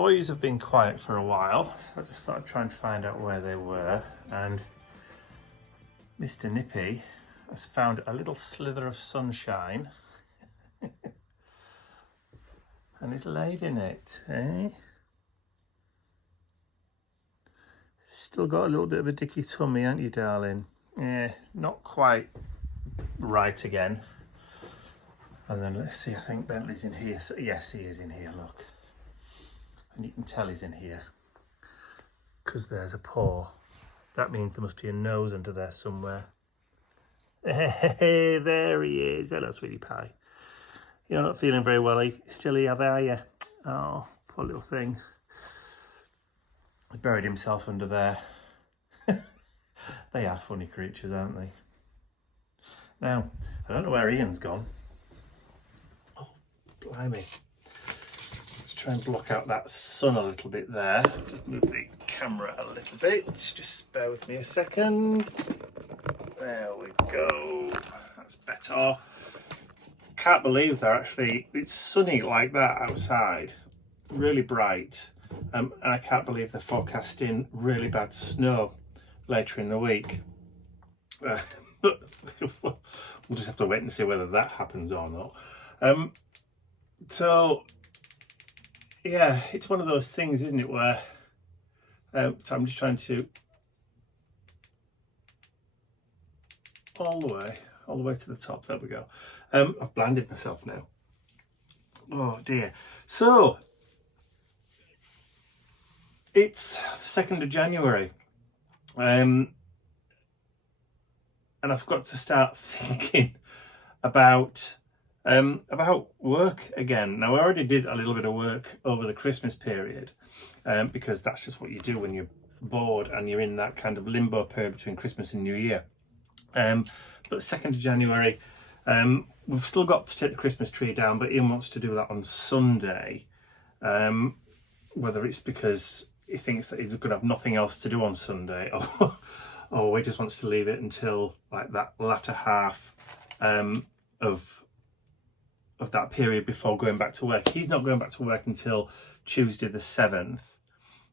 boys have been quiet for a while, so I just thought I'd try and find out where they were, and Mr. Nippy has found a little slither of sunshine and he's laid in it, eh? Still got a little bit of a dicky tummy, aren't you, darling? Yeah, not quite right again. And then let's see, I think Bentley's in here. So, yes, he is in here, look. And you can tell he's in here because there's a paw. That means there must be a nose under there somewhere. Hey, there he is. Hello, sweetie pie. You're not feeling very well, still here, are you? Oh, poor little thing. He buried himself under there. They are funny creatures, aren't they? Now, I don't know where Ian's gone. Oh, blimey. Let's try and block out that sun a little bit there. Just move the camera a little bit. Just bear with me a second. There we go. That's better. Can't believe it's sunny like that outside. Really bright. And I can't believe they're forecasting really bad snow later in the week. But we'll just have to wait and see whether that happens or not. So yeah, it's one of those things, isn't it, where so I'm just trying to all the way to the top. There we go. I've blinded myself now. Oh dear. So it's the 2nd of January. And I've got to start thinking about work again. Now, I already did a little bit of work over the Christmas period, because that's just what you do when you're bored and you're in that kind of limbo period between Christmas and New Year. But the 2nd of January, we've still got to take the Christmas tree down, but Ian wants to do that on Sunday. Whether it's because he thinks that he's going to have nothing else to do on Sunday, or he just wants to leave it until like that latter half of that period before going back to work. He's not going back to work until Tuesday the 7th.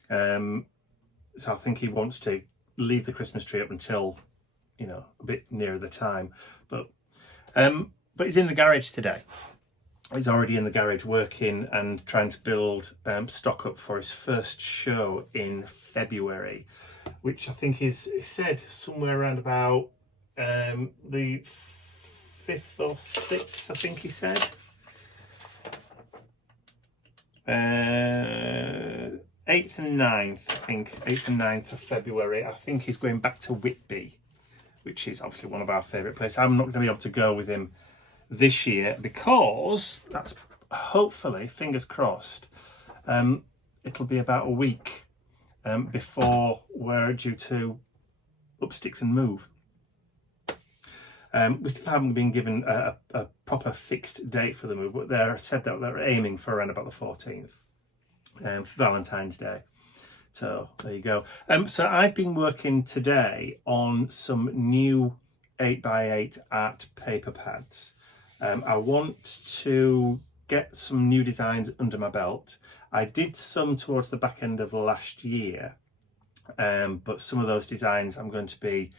So I think he wants to leave the Christmas tree up until, a bit nearer the time. But he's in the garage today. He's already in the garage working and trying to build stock up for his first show in February, which I think he said somewhere around about the 5th or 6th, I think he said. 8th and 9th, I think. 8th and 9th of February. I think he's going back to Whitby, which is obviously one of our favourite places. I'm not going to be able to go with him this year because that's hopefully, fingers crossed, it'll be about a week before we're due to up sticks and move. We still haven't been given a proper fixed date for the move, but they're said that they're aiming for around about the 14th, for Valentine's Day. So there you go. So I've been working today on some new 8x8 art paper pads. I want to get some new designs under my belt. I did some towards the back end of last year, but some of those designs I'm going to be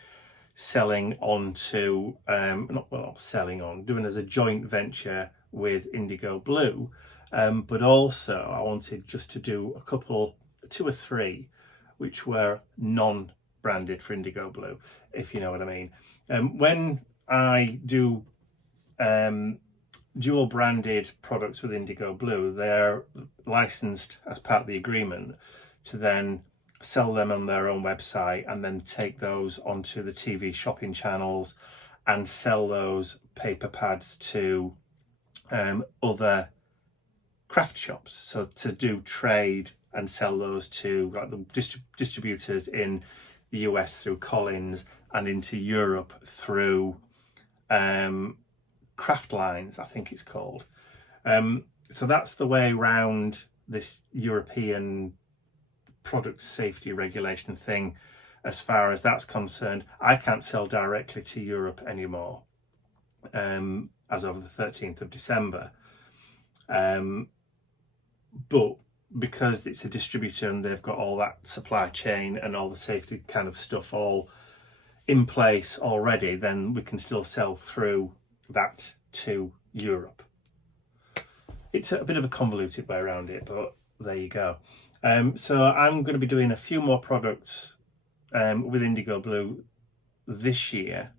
selling on to, doing as a joint venture with Indigo Blue. But also I wanted just to do a couple, 2 or 3, which were non-branded for Indigo Blue, if you know what I mean. When I do dual branded products with Indigo Blue, they're licensed as part of the agreement to then sell them on their own website and then take those onto the TV shopping channels and sell those paper pads to other craft shops. So to do trade and sell those to like the distributors in the US through Collins and into Europe through Craft Lines, I think it's called. So that's the way around this European product safety regulation thing. As far as that's concerned, I can't sell directly to Europe anymore as of the 13th of December. But because it's a distributor and they've got all that supply chain and all the safety kind of stuff all in place already, then we can still sell through that to Europe. It's a bit of a convoluted way around it, but there you go. So I'm going to be doing a few more products with Indigo Blue this year,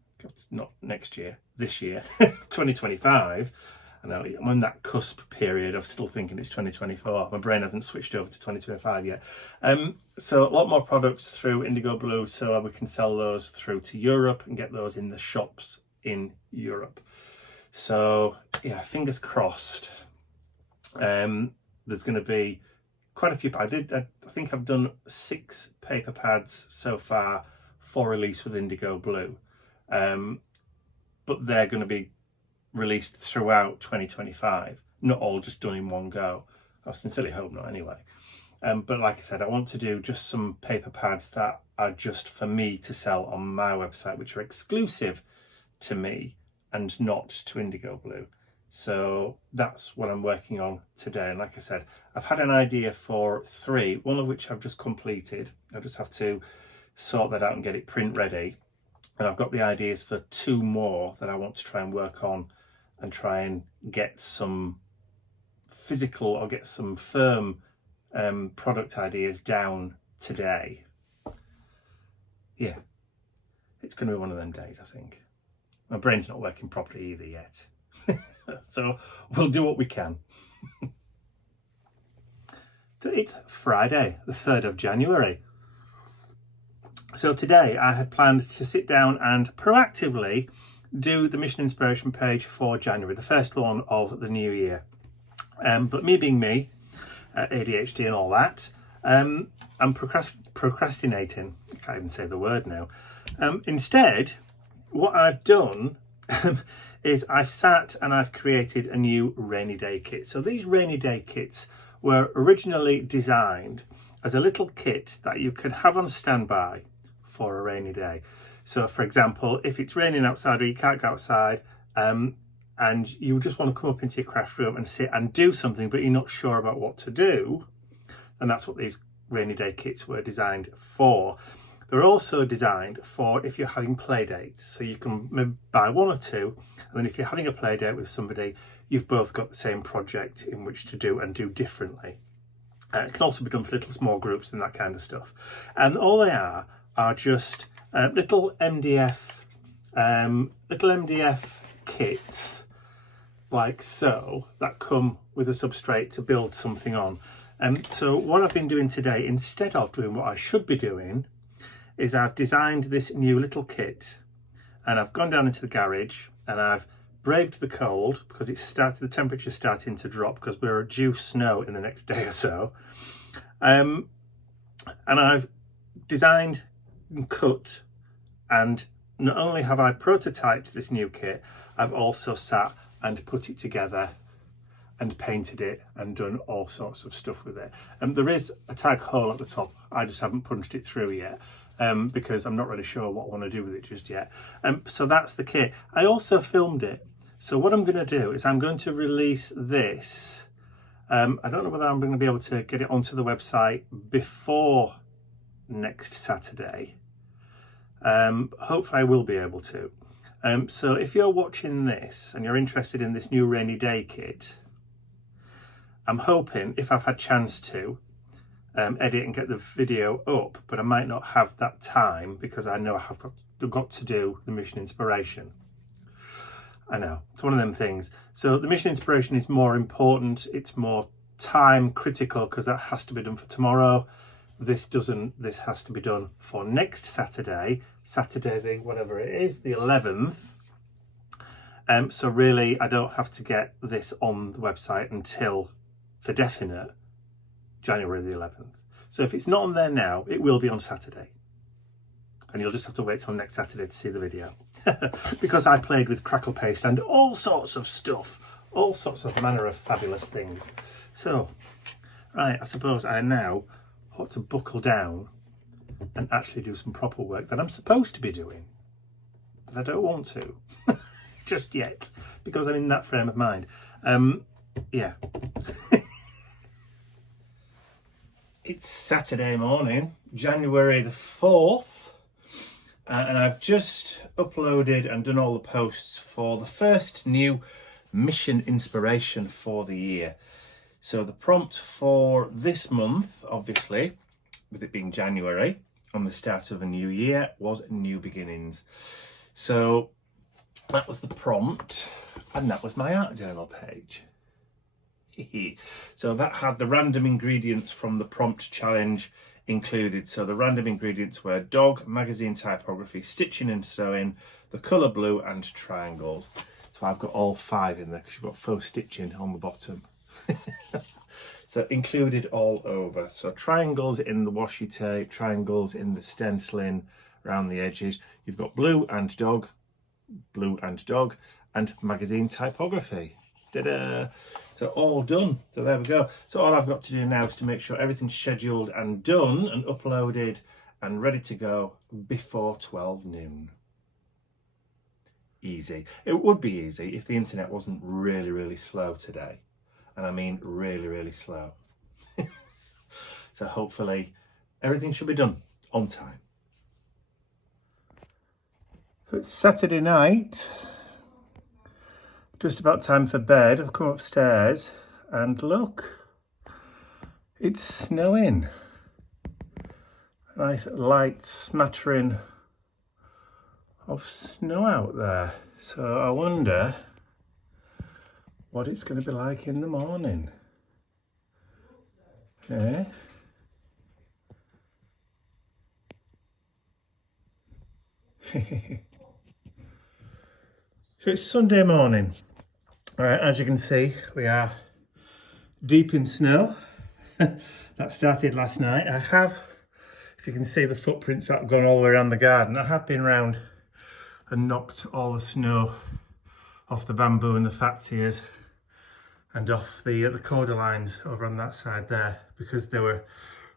not next year, this year, 2025. I know I'm on that cusp period of still thinking it's 2024. My brain hasn't switched over to 2025 yet. So a lot more products through Indigo Blue, so we can sell those through to Europe and get those in the shops in Europe. So yeah, fingers crossed. There's going to be quite a few. I think I've done 6 paper pads so far for release with Indigo Blue, but they're going to be released throughout 2025, not all just done in one go. I sincerely hope not anyway. But like I said, I want to do just some paper pads that are just for me to sell on my website, which are exclusive to me and not to Indigo Blue. So that's what I'm working on today. And like I said, I've had an idea for 3, one of which I've just completed. I just have to sort that out and get it print ready. And I've got the ideas for 2 more that I want to try and work on and try and get some physical or get some firm product ideas down today. Yeah, it's going to be one of them days, I think. My brain's not working properly either yet. So we'll do what we can. So it's Friday, the 3rd of January. So today I had planned to sit down and proactively do the mission inspiration page for January, the first one of the new year. But me being me, ADHD and all that, I'm procrastinating. I can't even say the word now. Instead, what I've done is I've sat and I've created a new rainy day kit. So these rainy day kits were originally designed as a little kit that you could have on standby for a rainy day. So for example, if it's raining outside or you can't go outside and you just want to come up into your craft room and sit and do something but you're not sure about what to do, and that's what these rainy day kits were designed for. They're also designed for if you're having play dates. So you can maybe buy 1 or 2, and then if you're having a play date with somebody, you've both got the same project in which to do and do differently. It can also be done for little small groups and that kind of stuff. And all they are just little MDF kits like so that come with a substrate to build something on. So what I've been doing today, instead of doing what I should be doing, is I've designed this new little kit, and I've gone down into the garage and I've braved the cold because the temperature's starting to drop because we're due snow in the next day or so. And I've designed and cut, and not only have I prototyped this new kit, I've also sat and put it together and painted it and done all sorts of stuff with it. There is a tag hole at the top. I just haven't punched it through yet. Because I'm not really sure what I want to do with it just yet. So that's the kit. I also filmed it. So what I'm going to do is I'm going to release this. I don't know whether I'm going to be able to get it onto the website before next Saturday. Hopefully I will be able to. So if you're watching this and you're interested in this new rainy day kit, I'm hoping, if I've had chance to, edit and get the video up, but I might not have that time because I know I have got to do the mission inspiration. I know, it's one of them things. So the mission inspiration is more important, it's more time critical because that has to be done for tomorrow. This has to be done for next Saturday, the whatever it is, the 11th. So really I don't have to get this on the website until, for definite, January the 11th. So if it's not on there now, it will be on Saturday. And you'll just have to wait till next Saturday to see the video. Because I played with crackle paste and all sorts of stuff. All sorts of manner of fabulous things. So, right, I suppose I now ought to buckle down and actually do some proper work that I'm supposed to be doing. But I don't want to. Just yet. Because I'm in that frame of mind. Yeah. It's Saturday morning, January the 4th, and I've just uploaded and done all the posts for the first new mission inspiration for the year. So the prompt for this month, obviously, with it being January, on the start of a new year, was new beginnings. So that was the prompt, and that was my art journal page. So that had the random ingredients from the prompt challenge included. So the random ingredients were dog, magazine typography, stitching and sewing, the colour blue, and triangles. So I've got all 5 in there because you've got faux stitching on the bottom. So included all over. So triangles in the washi tape, triangles in the stenciling around the edges. You've got blue and dog, and magazine typography. Ta-da! So all done. So there we go. So all I've got to do now is to make sure everything's scheduled and done and uploaded and ready to go before 12 noon. Easy. It would be easy if the internet wasn't really, really slow today. And I mean really, really slow. So hopefully everything should be done on time. So it's Saturday night. Just about time for bed. I've come upstairs and look, it's snowing. Nice light smattering of snow out there. So I wonder what it's going to be like in the morning. Okay. So it's Sunday morning. All right, as you can see, we are deep in snow. That started last night. I have, if you can see the footprints that have gone all the way around the garden, I have been round and knocked all the snow off the bamboo and the fatsias and off the corder lines over on that side there, because they were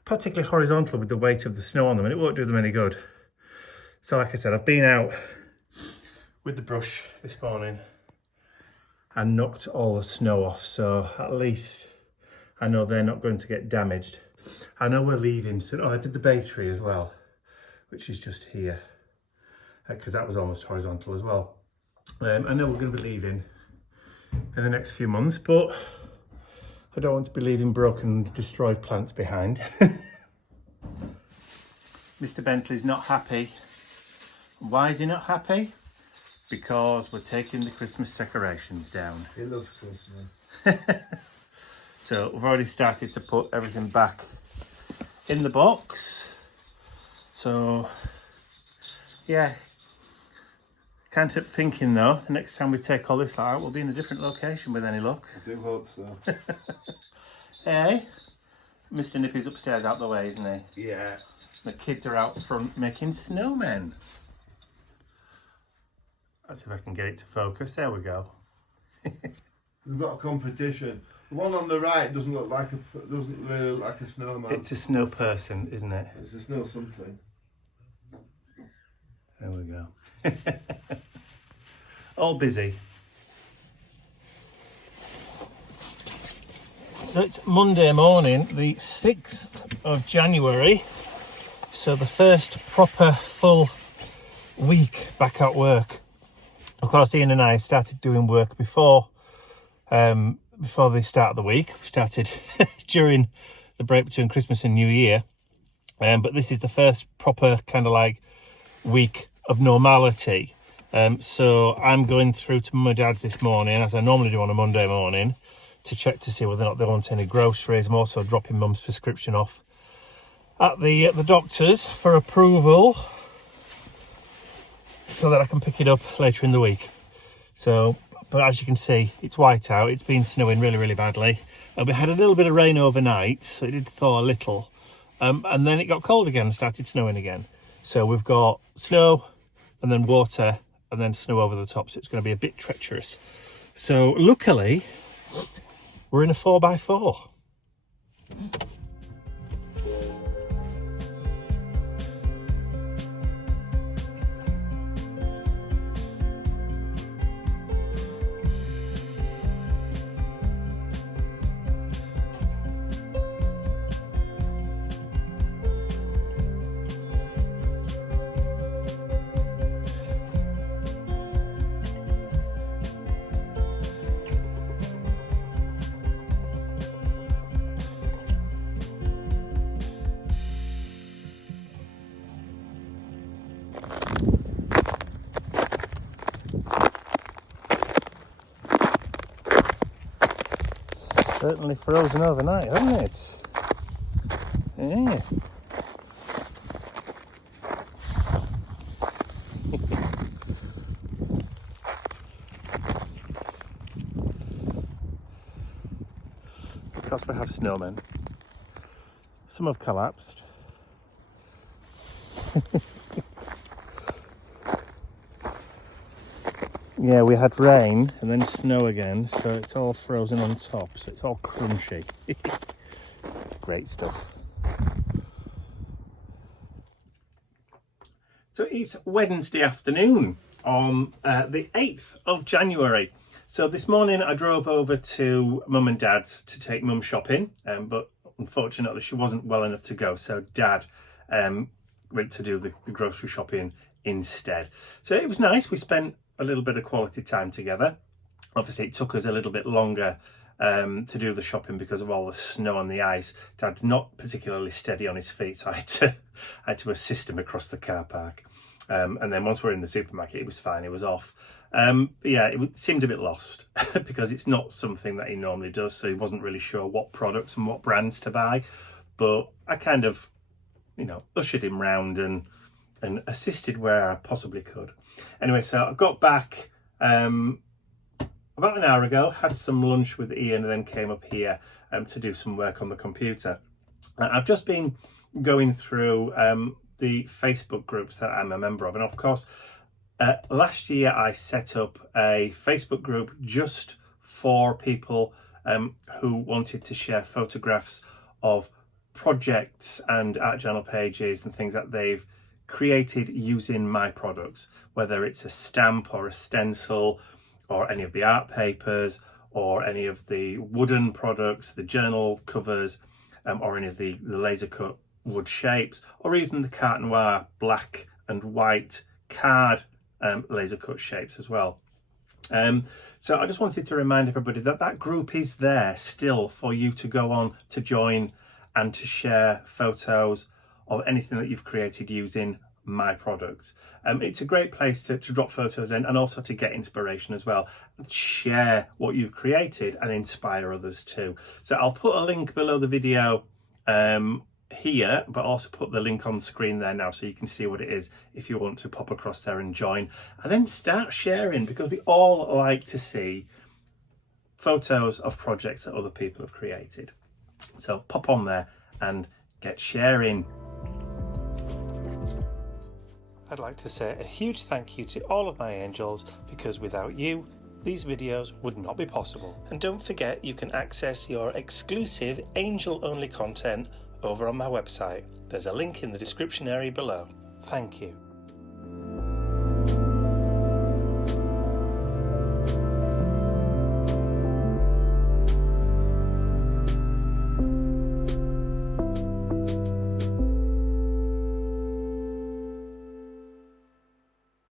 particularly horizontal with the weight of the snow on them, and it won't do them any good. So like I said, I've been out with the brush this morning and knocked all the snow off, so at least I know they're not going to get damaged. I know we're leaving soon. Oh, I did the bay tree as well, which is just here, because that was almost horizontal as well. I know we're going to be leaving in the next few months, but I don't want to be leaving broken, destroyed plants behind. Mr. Bentley's not happy. Why is he not happy? Because we're taking the Christmas decorations down. He loves Christmas. So we've already started to put everything back in the box. So yeah, can't help thinking though, the next time we take all this out, we'll be in a different location with any luck. I do hope so. Hey, Mr. Nippy's upstairs out the way, isn't he? Yeah. The kids are out front making snowmen. Let's see if I can get it to focus. There we go. We've got a competition. The one on the right doesn't really look like a snowman. It's a snow person, isn't it? It's a snow something. There we go. All busy. So it's Monday morning, the 6th of January. So the first proper full week back at work. Of course, Ian and I started doing work before the start of the week. We started during the break between Christmas and New Year. But this is the first proper kind of like week of normality. So I'm going through to Mum and Dad's this morning, as I normally do on a Monday morning, to check to see whether or not they want any groceries. I'm also dropping Mum's prescription off at the doctor's for approval, so that I can pick it up later in the week. So, but as you can see, it's white out. It's been snowing really, really badly. We had a little bit of rain overnight, so it did thaw a little. And then it got cold again and started snowing again. So we've got snow and then water and then snow over the top. So it's going to be a bit treacherous. So luckily, we're in a 4x4. Certainly frozen overnight, hasn't it? Yeah. Because we have snowmen, some have collapsed. Yeah, we had rain and then snow again, so it's all frozen on top, so it's all crunchy. Great stuff. So it's Wednesday afternoon on the 8th of January. So this morning I drove over to Mum and Dad's to take Mum shopping, but unfortunately she wasn't well enough to go, so Dad went to do the grocery shopping instead. So it was nice. We spent a little bit of quality time together. Obviously it took us a little bit longer to do the shopping because of all the snow and the ice. Dad's not particularly steady on his feet, so I had to assist him across the car park. And then once we're in the supermarket, it was fine, it was off. Yeah, it seemed a bit lost because it's not something that he normally does, so he wasn't really sure what products and what brands to buy. But I kind of, ushered him round and assisted where I possibly could. Anyway, so I got back about an hour ago, had some lunch with Ian, and then came up here to do some work on the computer. I've just been going through the Facebook groups that I'm a member of, and of course last year I set up a Facebook group just for people who wanted to share photographs of projects and art journal pages and things that they've created using my products, whether it's a stamp or a stencil or any of the art papers or any of the wooden products, the journal covers, or any of the laser cut wood shapes, or even the carte noir black and white card laser cut shapes as well. So I just wanted to remind everybody that that group is there still for you to go on to join and to share photos of anything that you've created using my products. It's a great place to drop photos in and also to get inspiration as well. Share what you've created and inspire others too. So I'll put a link below the video here, but also put the link on screen there now so you can see what it is if you want to pop across there and join, and then start sharing, because we all like to see photos of projects that other people have created. So pop on there and get sharing. I'd like to say a huge thank you to all of my angels, because without you these videos would not be possible. And don't forget, you can access your exclusive angel only content over on my website. There's a link in the description area below. Thank you.